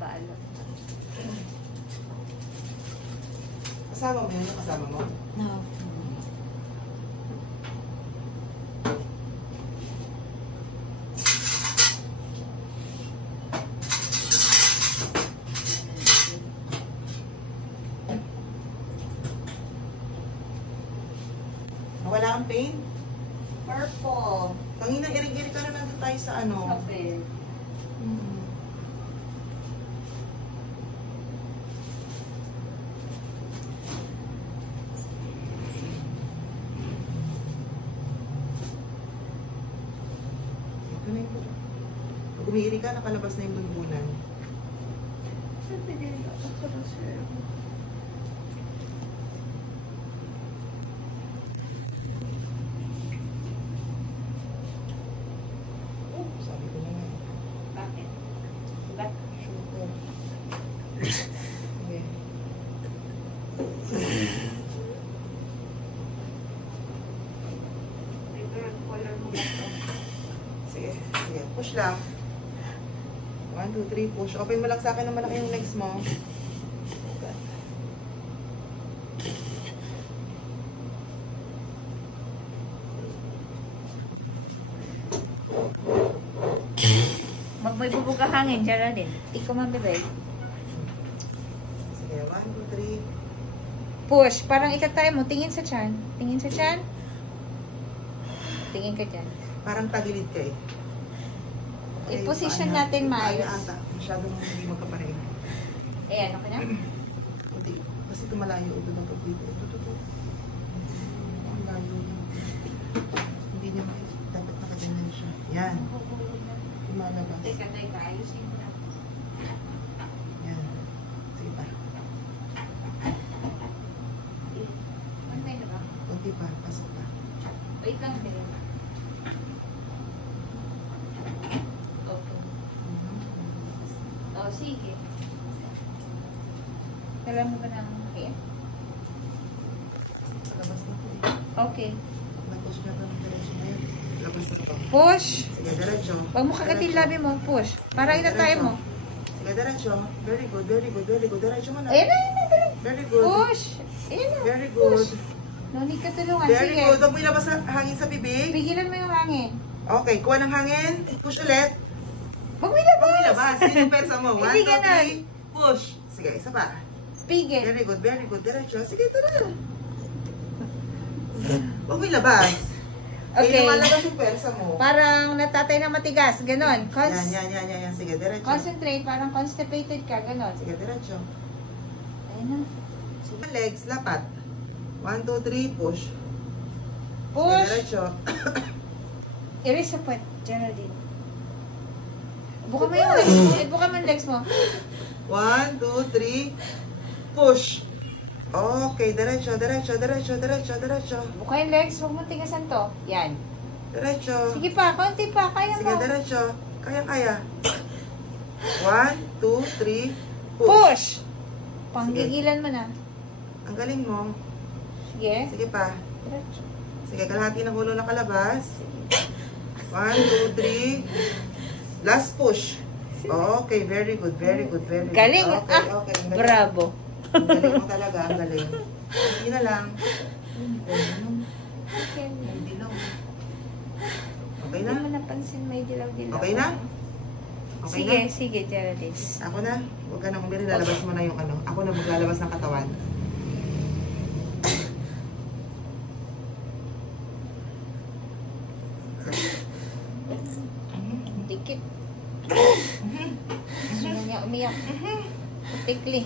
balot. Kasama mo yan? Yung kasama mo? No. Wala kang pain? Purple. Kanina, iring-iring ka na nandun tayo sa ano. Sa bed. Ito na yung pag umiiring ka, nakalabas na yung bunbunan. Sabi ko na nga. Bakit? Ba't? Sugar. Sige. Favorite color mo ba ito? Sige. Sige. Push lang. 1, 2, 3, push. Open mo lang sa akin na malaki yung legs mo. May bubog ka hangin, dyan din. Di ko man bebay. Sige. 1, 2, 3. Push. Parang itatry mo. Tingin sa chan. Tingin sa chan. Tingin ka dyan. Parang tagilid ka eh. Okay, I-position paano? natin Paano maayos. ata? Masyadong hindi magkapareho. Ayan, okay na? Kunti. Kasi tumalayo ito ng pagdito. Ito. Ang layo. Hindi niya dapat nakaganyan siya. Yan. Lumalabas. Teka, ayusin mo na. Yan. Sige pa. Pantay na ba? Kunti pa. Pasok pa. Wait lang din. Okay. Oh, sige. Kailan mo ba ng hair? Labas na po eh. Okay. Nag-push na ito ng diretso na yun. Labas na ito. Push! Sige, diretso. Huwag mo kakatin labi mo. Push. Para itatry mo. Sige, diretso. Very good, very good, very good. Diretso mo na. Ayan na. Very good. Push! Ayan na. Very good. Push. No need ka tulungan. Very Sige. good. Huwag mo ilabas ang hangin sa bibig. Pigilan mo yung hangin. Okay, kuha ng hangin. Push ulit. Huwag mo Huwag mo ilabas. ilabas. Yun yung persa mo. 1, Hindi 2, ganun. 3. Push. Sige, isa pa. Pigil. Very good, very good. Diretso. Sige, ito na. Huwag mo ilabas. Okay. Lumalabas yung persa mo. Parang natatay na matigas. Ganon. Yan. Sige, diretso. Concentrate. Parang constipated ka. Ganon. Sige, diretso. Ayan na. Sige. Legs, lapat. 1, 2, 3, push. Sige, Push. diretso. Erase sa puwet. Geraldine. Buka mo yung legs mo. Buka mo yung legs mo. 1, 2, 3, push. Okay, diretso. Buka yung legs. Huwag mo tigasan to. Yan. Diretso. Sige pa. Konti pa. Kaya Sige, mo. diretso. Kaya. 1, 2, 3, push. Push. Panggigilan mo na. Ang galing mo. Sige. Sige pa. Diretso. Sige, kalahati ng ulo nakalabas. 1, 2, 3. Last push. Okay, very good. Galing. Okay, Ah, okay. Ang galing. Bravo. Ang galing mo talaga, ang galing. Hindi na lang. Okay. May dilaw. Okay Hindi na? mo napansin may dilaw-dilaw. Okay na? Okay Sige, na? sige, Geraldine. Ako na. Huwag ka na kumiri. Lalabas mo na yung ano. Ako na maglalabas ng katawan. Dikit. Gusto na niya umiyak. Putikli.